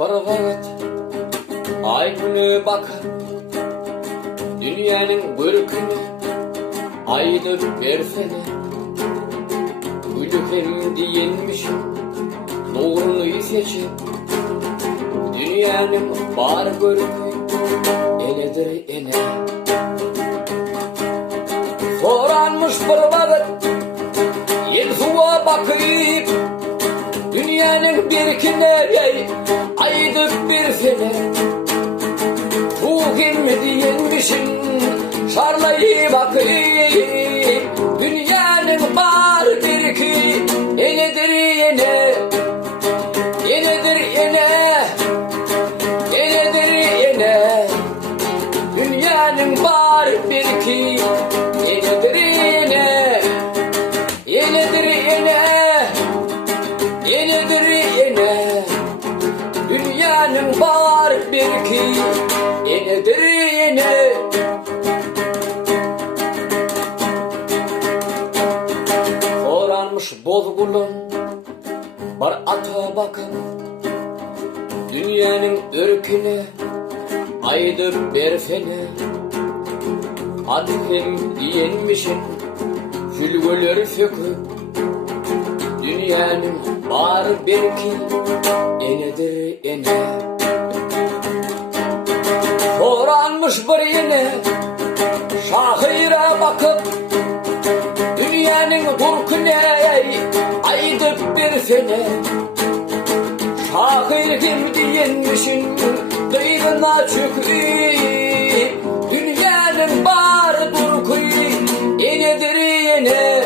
bir vakit ay günü bakar dünyanın görkünü aydır versene gülühem diyenmişim nurunu seçip dünyanın var görkü enedir ene soranmış bir vakit yer suğa bakıp dünyanın birikine aydık bir sene Ruhim diyenmişim şarlayı bakayım dünyanın var biriki enedir yene yenedir yene yenedir yene dünyanın var biriki yenedir yene yenedir yene yenedir yene dünyanın var biriki yenedir yene soranmış bozgulun bir ata bakın dünyanın ürküne aydır versene adım diyenmişim jülgüler söküp dünyanın var belki enedir ene soranmış bir yine şahira bakıp dünyanın burküne aydıp bir sene şahir kim diyenmişim kıyrına çöküp dünyanın var burkü enedir yine